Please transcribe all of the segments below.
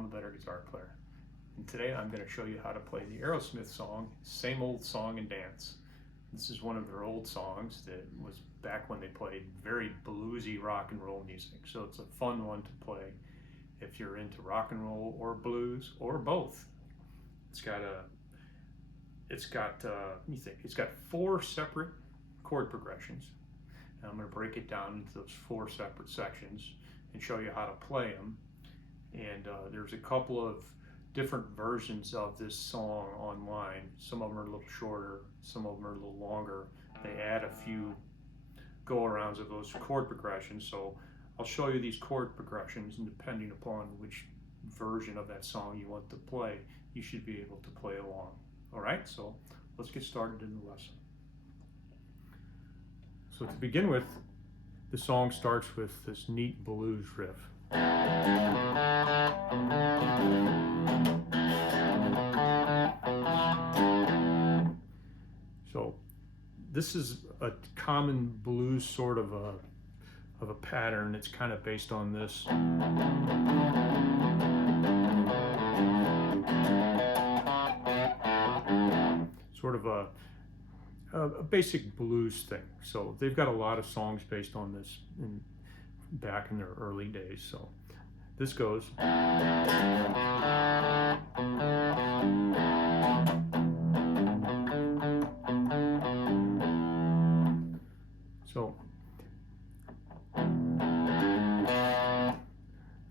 I'm a better guitar player. And today I'm going to show you how to play the Aerosmith song, Same Old Song and Dance. This is one of their old songs that was back when they played very bluesy rock and roll music. So it's a fun one to play if you're into rock and roll or blues or both. It's got four separate chord progressions. And I'm going to break it down into those four separate sections and show you how to play them. And there's a couple of different versions of this song online. Some of them are a little shorter, some of them are a little longer. They add a few go-arounds of those chord progressions. So I'll show you these chord progressions, and depending upon which version of that song you want to play, you should be able to play along. All right, so let's get started in the lesson. So to begin with, the song starts with this neat blues riff. So this is a common blues sort of a pattern. It's kind of based on this. Sort of a basic blues thing. So they've got a lot of songs based on this back in their early days. So this goes. So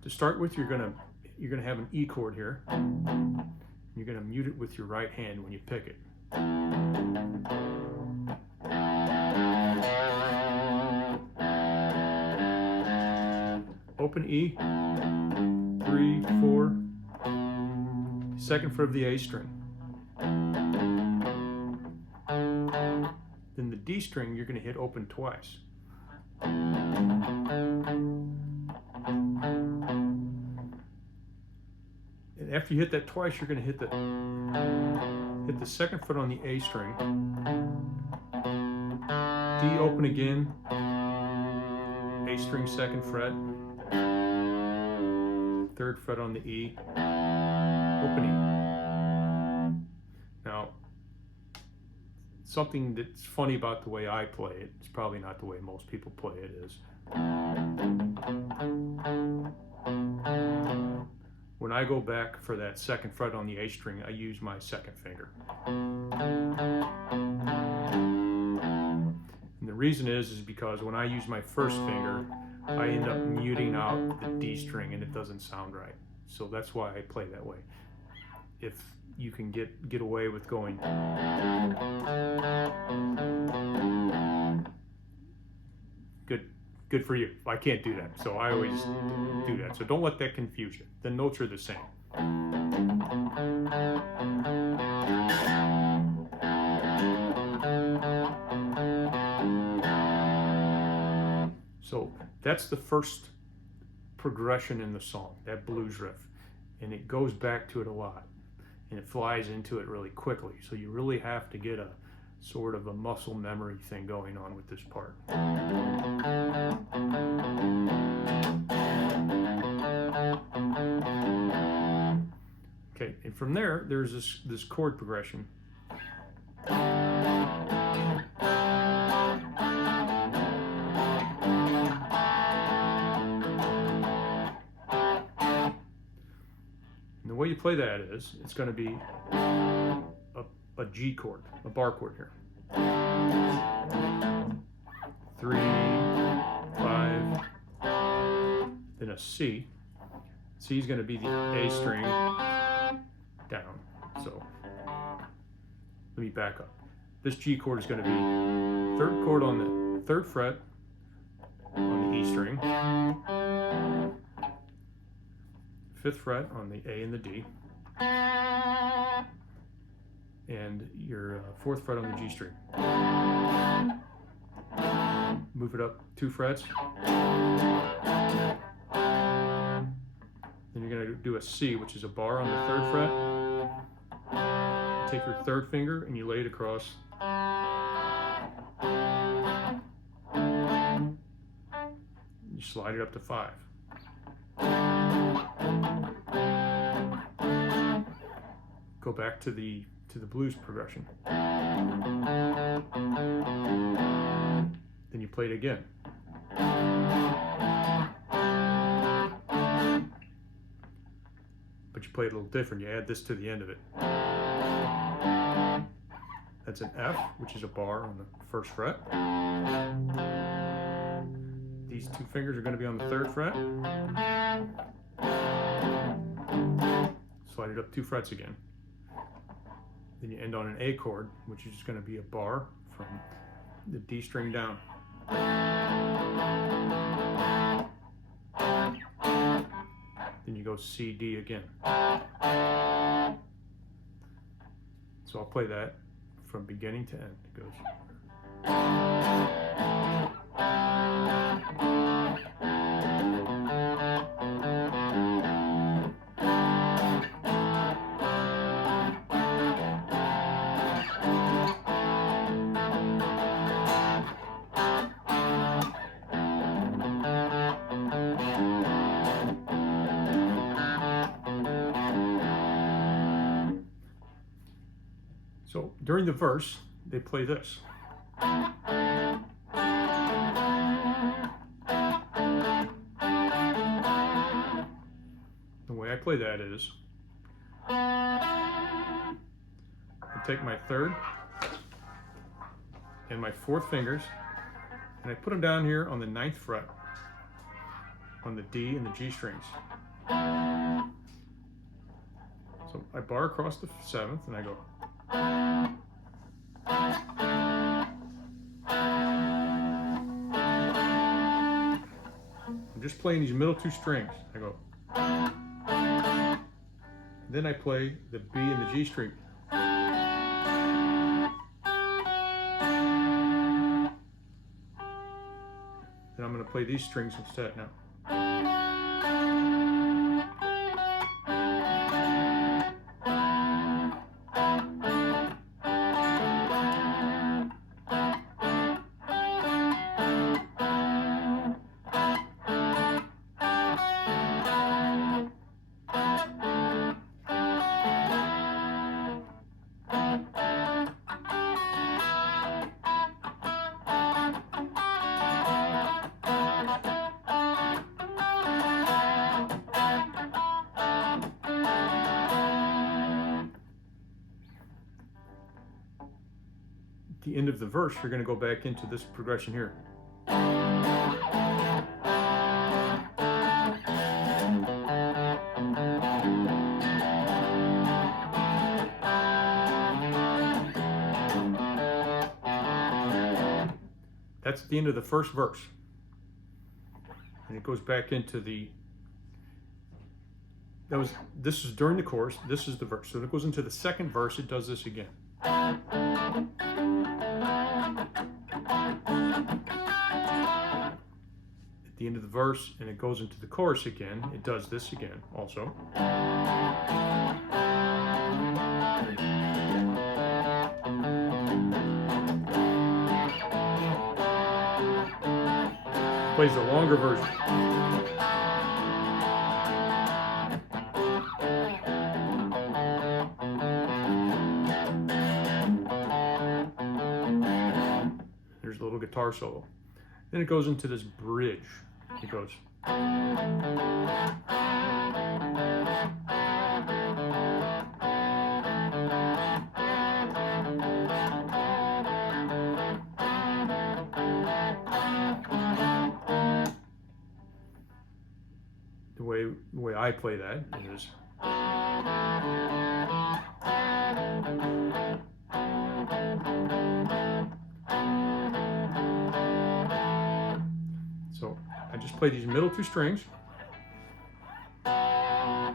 to start with, you're gonna have an E chord here. You're gonna mute it with your right hand when you pick it. Open E, 3, 4, second fret of the A string. Then the D string, you're going to hit open twice. And after you hit that twice, you're going to hit the second fret on the A string. D open again, A string second fret, third fret on the E, open E. Now, something that's funny about the way I play it, it's probably not the way most people play it, is when I go back for that second fret on the A string, I use my second finger. And the reason is because when I use my first finger, I end up muting out the D string and it doesn't sound right. So that's why I play that way. If you can get away with going good for you. I can't do that, so I always do that. So don't let that confuse you. The notes are the same. So that's the first progression in the song, that blues riff. And it goes back to it a lot. And it flies into it really quickly. So you really have to get a sort of a muscle memory thing going on with this part. Okay, and from there, there's this chord progression. And the way you play that is, it's going to be a G chord, a bar chord here. 3, 5, then a C. C is going to be the A string down. So let me back up. This G chord is going to be third chord on the third fret on the E string, fifth fret on the A and the D, and your fourth fret on the G string. Move it up 2 frets. Then you're going to do a C, which is a bar on the third fret. Take your third finger and you lay it across. You slide it up to 5. go back to the blues progression. Then you play it again. But you play it a little different. You add this to the end of it. That's an F, which is a bar on the first fret. These two fingers are going to be on the third fret. Slide it up 2 frets again. Then you end on an A chord, which is just going to be a bar from the D string down. Then you go C, D again. So I'll play that from beginning to end. It goes. So during the verse, they play this. The way I play that is, I take my third and my fourth fingers, and I put them down here on the 9th fret, on the D and the G strings. So I bar across the 7th, and I go. I'm just playing these middle 2 strings. I go. Then I play the B and the G string. Then I'm going to play these strings instead now. At the end of the verse, you're going to go back into this progression here. That's the end of the first verse. And it goes back into the, this is during the chorus, this is the verse. So it goes into the second verse, it does this again. At the end of the verse, and it goes into the chorus again, it does this again also. Plays the longer version. There's a little guitar solo. Then it goes into this bridge. It goes. The way I play that is. So I just play these middle 2 strings. I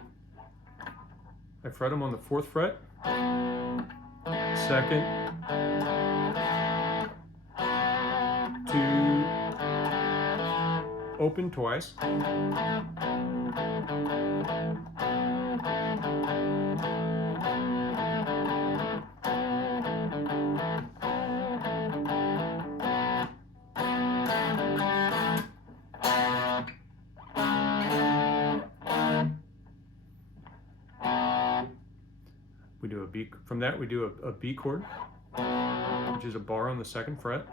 fret them on the 4th fret, 2nd, 2, open twice. We do a B. From that we do a B chord, which is a bar on the 2nd fret,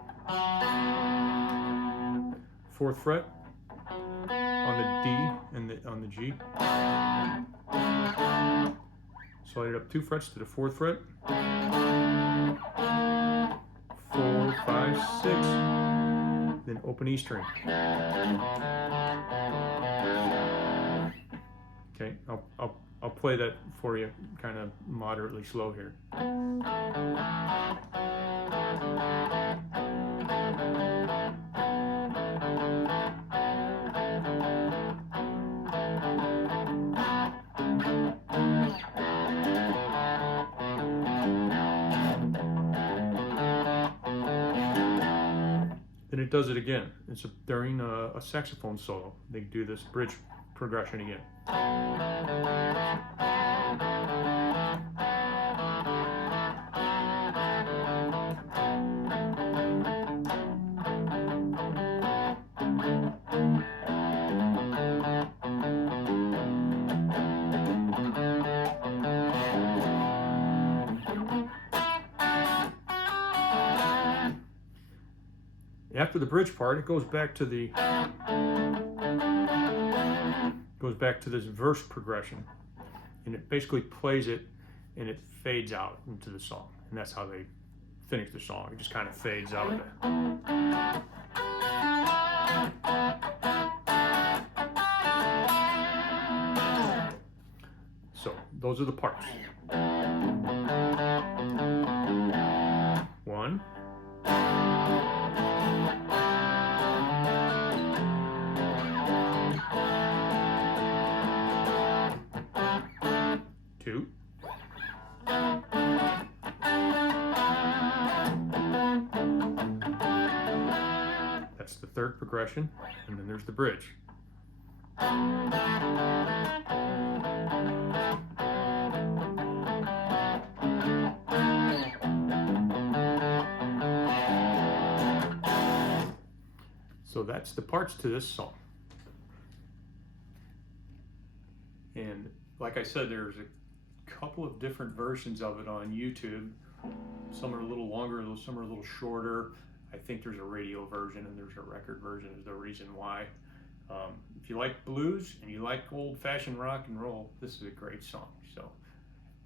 4th fret on the D and on the G. Slide it up 2 frets to the 4th fret. 4, 5, 6. Then open E string. Okay, I'll play that for you, kind of moderately slow here. Then it does it again. It's during a saxophone solo. They do this bridge progression again. After the bridge part, it goes back to this verse progression, and it basically plays it, and it fades out into the song, and that's how they finish the song. It just kind of fades out. So those are the parts. 1. 2. That's the 3rd progression, and then there's the bridge. So that's the parts to this song. And like I said, there's a couple of different versions of it on YouTube. Some are a little longer, some are a little shorter. I think there's a radio version and there's a record version is the reason why. If you like blues and you like old-fashioned rock and roll, this is a great song. So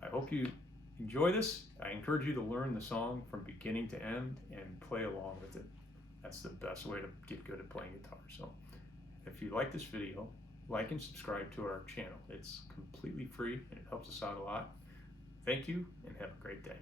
I hope you enjoy this. I encourage you to learn the song from beginning to end and play along with it. That's the best way to get good at playing guitar. So if you like this video, like and subscribe to our channel. It's completely free and it helps us out a lot. Thank you and have a great day.